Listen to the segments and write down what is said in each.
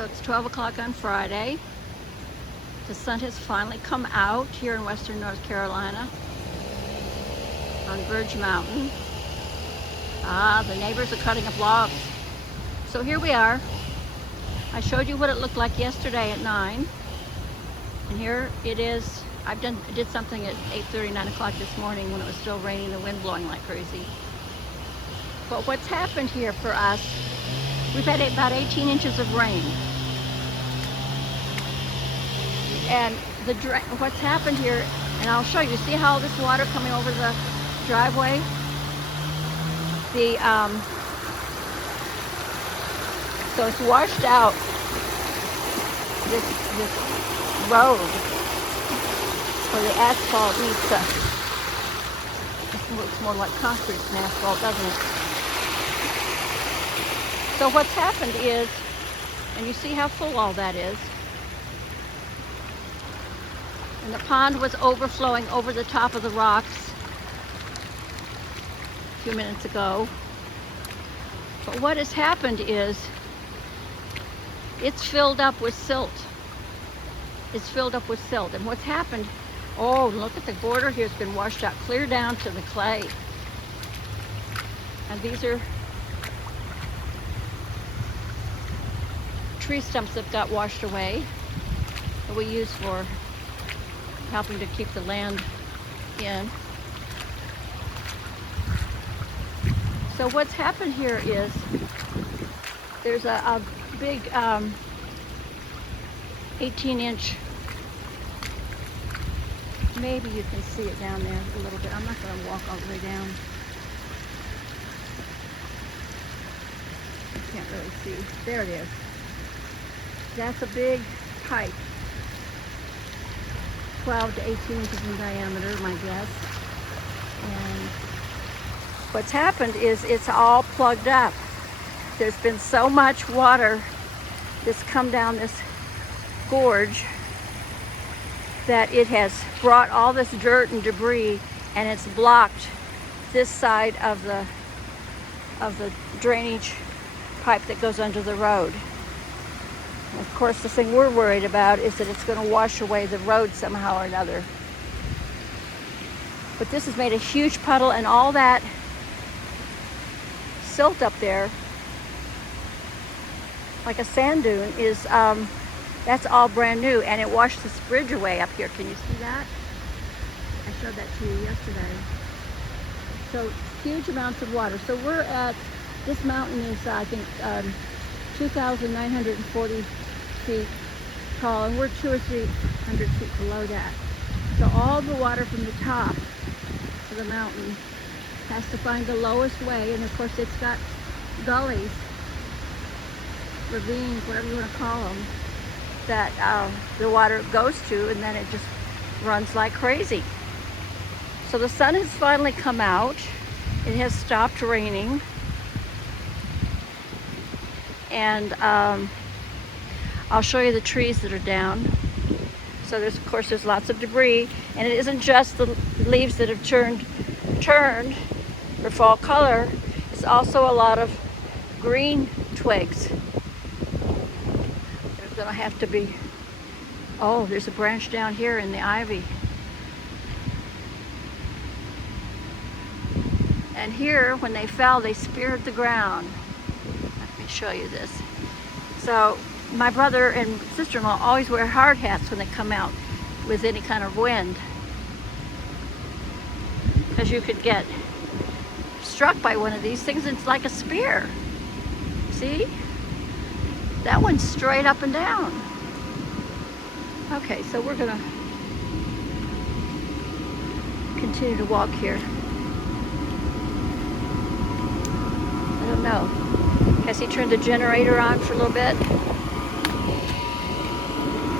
So it's 12 o'clock on Friday. The sun has finally come out here in western North Carolina on Verge Mountain. The neighbors are cutting up logs. So here we are. I showed you what it looked like yesterday at 9. And here it is. I did something at 8:30, 9 o'clock this morning when it was still raining, the wind blowing like crazy. But what's happened here for us, we've had about 18 inches of rain. And what's happened here, and I'll show you, see how this water coming over the driveway? So it's washed out this road where the asphalt needs to, it looks more like concrete than asphalt, doesn't it? So what's happened is, and you see how full all that is, and the pond was overflowing over the top of the rocks a few minutes ago. But what has happened is it's filled up with silt. It's filled up with silt. And what's happened, oh, look at the border here. It's been washed out clear down to the clay. And these are tree stumps that got washed away that we use for helping to keep the land in. So what's happened here is there's a big 18-inch, maybe you can see it down there a little bit. I'm not going to walk all the way down. I can't really see. There it is. That's a big pipe, 12 to 18 inches in diameter, my guess. And what's happened is it's all plugged up. There's been so much water that's come down this gorge that it has brought all this dirt and debris, and it's blocked this side of the drainage pipe that goes under the road. And of course, the thing we're worried about is that it's going to wash away the road somehow or another. But this has made a huge puddle, and all that silt up there, like a sand dune, is that's all brand new, and it washed this bridge away up here. Can you see that? I showed that to you yesterday. So huge amounts of water. So we're at, this mountain is I think 2,940 feet tall, and we're 200 or 300 feet below that. So all the water from the top of the mountain has to find the lowest way, and of course it's got gullies, ravines, whatever you want to call them, that the water goes to, and then it just runs like crazy. So the sun has finally come out. It has stopped raining, and I'll show you the trees that are down. So there's, of course, there's lots of debris, and it isn't just the leaves that have turned for fall color. It's also a lot of green twigs. There's gonna have to be, oh, there's a branch down here in the ivy. And here, when they fell, they speared the ground. Let me show you this. So my brother and sister-in-law always wear hard hats when they come out with any kind of wind, because you could get struck by one of these things, and it's like a spear. See? That one's straight up and down. Okay, so we're gonna continue to walk here. I don't know. Has he turned the generator on for a little bit?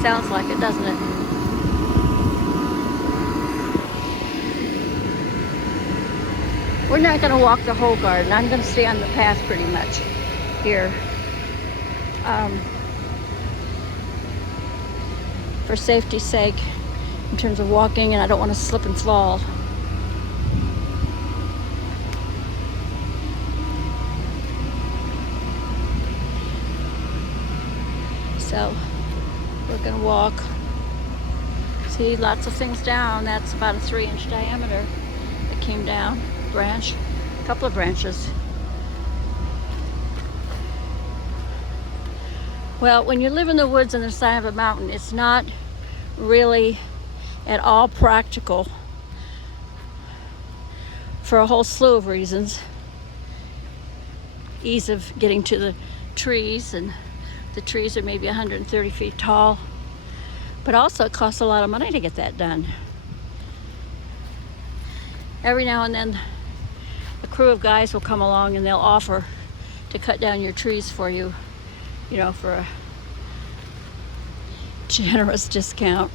Sounds like it, doesn't it? We're not going to walk the whole garden. I'm going to stay on the path pretty much here. For safety's sake, in terms of walking, and I don't want to slip and fall. So we're gonna walk. See, lots of things down. That's about a 3-inch diameter that came down. Branch, a couple of branches. Well, when you live in the woods on the side of a mountain, it's not really at all practical for a whole slew of reasons. Ease of getting to the trees, and the trees are maybe 130 feet tall. But also it costs a lot of money to get that done. Every now and then a crew of guys will come along and they'll offer to cut down your trees for you, you know, for a generous discount.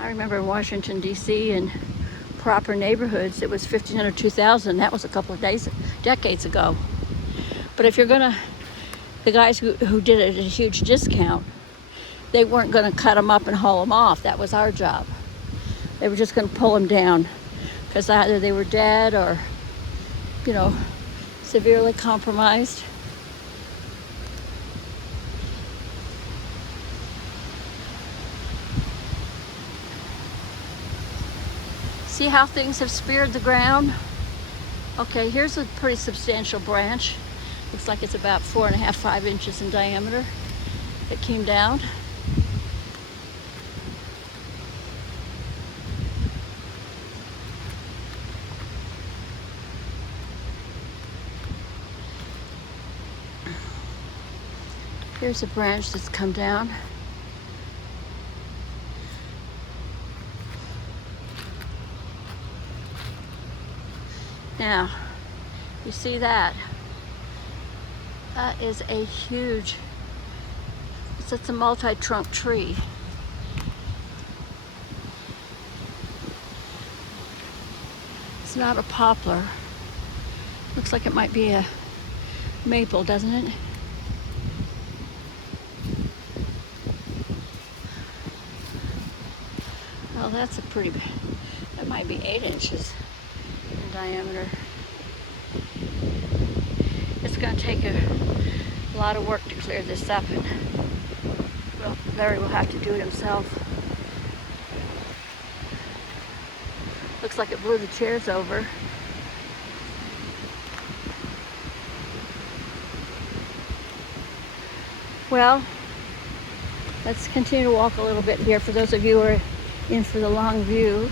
I remember in Washington, D.C., in proper neighborhoods, it was $1,500, $2,000. That was a couple of decades ago. But if you're gonna, the guys who did it at a huge discount, they weren't gonna cut them up and haul them off. That was our job. They were just gonna pull them down because either they were dead or, you know, severely compromised. See how things have speared the ground? Okay, here's a pretty substantial branch. Looks like it's about 4.5, 5 inches in diameter that came down. Here's a branch that's come down. Now, you see that? That is a huge, it's a multi-trunk tree. It's not a poplar. Looks like it might be a maple, doesn't it? Well, that's a pretty, that might be 8 inches in diameter. It's going to take a lot of work to clear this up, and well, Larry will have to do it himself. Looks like it blew the chairs over. Well, let's continue to walk a little bit here for those of you who are in for the long view.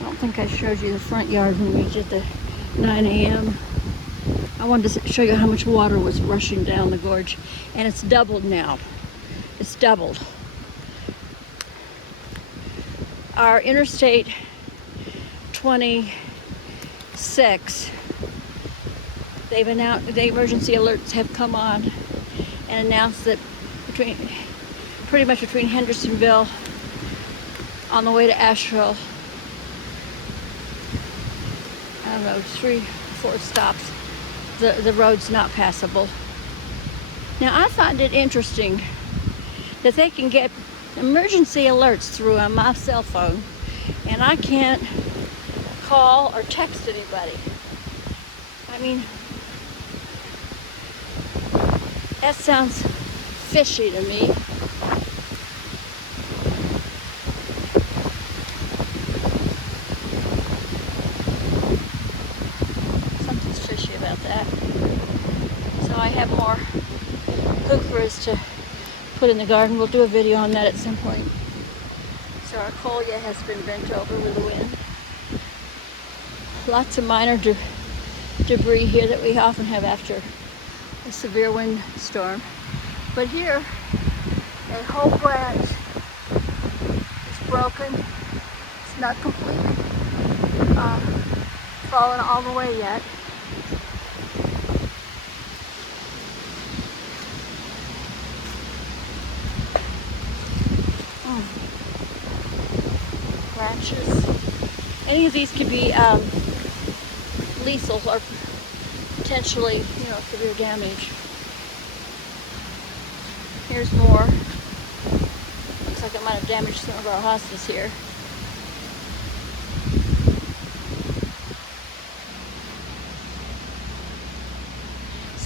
I don't think I showed you the front yard when we did the 9 a.m. I wanted to show you how much water was rushing down the gorge, and it's doubled now. It's doubled. Our Interstate 26, they've announced, the emergency alerts have come on and announced that pretty much between Hendersonville on the way to Asheville, I don't know, 3-4 stops, the road's not passable. Now, I find it interesting that they can get emergency alerts through on my cell phone, and I can't call or text anybody. I mean, that sounds fishy to me. Something's fishy about that. So I have more heucheras to put in the garden. We'll do a video on that at some point. So our colia has been bent over with the wind. Lots of minor debris here that we often have after a severe windstorm. But here, a whole branch is broken. It's not completely fallen all the way yet. Branches. Any of these could be lethal or potentially, you know, severe damage. Here's more. Looks like it might have damaged some of our hostas here.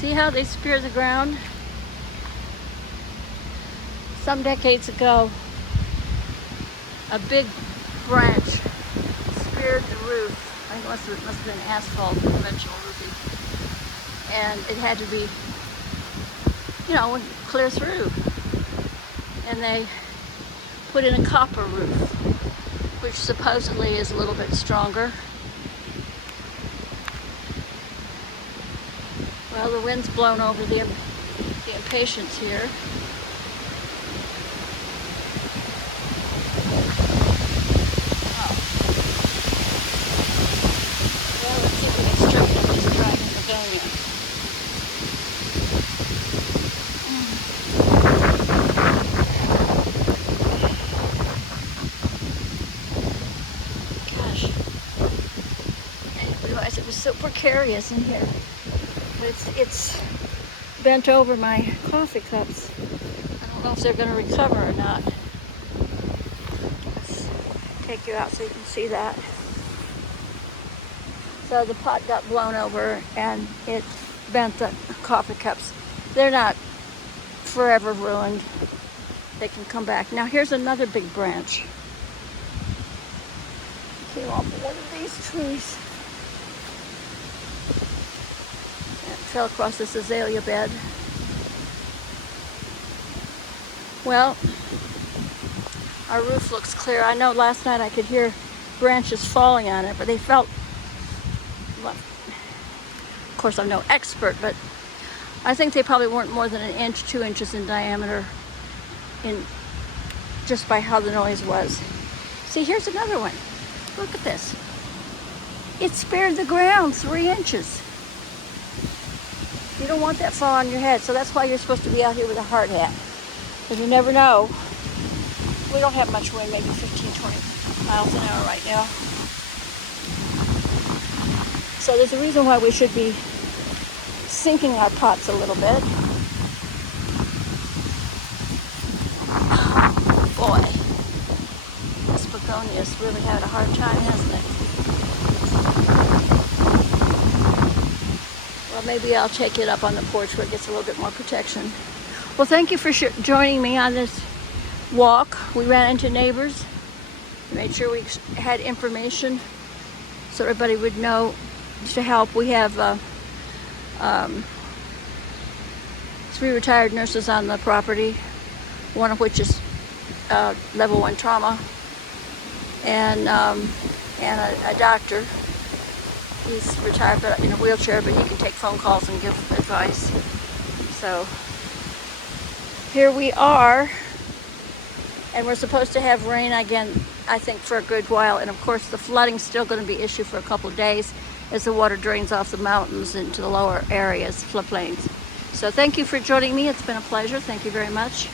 See how they spear the ground? Some decades ago, a big branch speared the roof. I think it must have been asphalt, conventional roofing. And it had to be, clear through. And they put in a copper roof, which supposedly is a little bit stronger. Well, the wind's blown over the impatiens here. Oh. Well, let's see if we can strip them this driving begonia. Gosh. I didn't realize it was so precarious in here. But it's bent over my coffee cups. I don't know if they're going to recover or not. Let's take you out so you can see that. So the pot got blown over and it bent the coffee cups. They're not forever ruined. They can come back. Now here's another big branch. Came off one of these trees. Fell across this azalea bed. Well, our roof looks clear. I know last night I could hear branches falling on it, but they felt, well, of course I'm no expert, but I think they probably weren't more than 1 inch, 2 inches in diameter, just by how the noise was. See, here's another one. Look at this. It spared the ground 3 inches. You don't want that fall on your head, so that's why you're supposed to be out here with a hard hat. Because you never know. We don't have much wind, maybe 15, 20 miles an hour right now. So there's a reason why we should be sinking our pots a little bit. Oh, boy. This begonia's really had a hard time, hasn't it? Well, maybe I'll take it up on the porch where it gets a little bit more protection. Well, thank you for joining me on this walk. We ran into neighbors, made sure we had information so everybody would know to help. We have 3 retired nurses on the property, one of which is level 1 trauma, and a doctor. He's retired but in a wheelchair, but he can take phone calls and give advice. So here we are, and we're supposed to have rain again, I think, for a good while. And of course the flooding's still going to be an issue for a couple of days as the water drains off the mountains into the lower areas, floodplains. So thank you for joining me. It's been a pleasure. Thank you very much.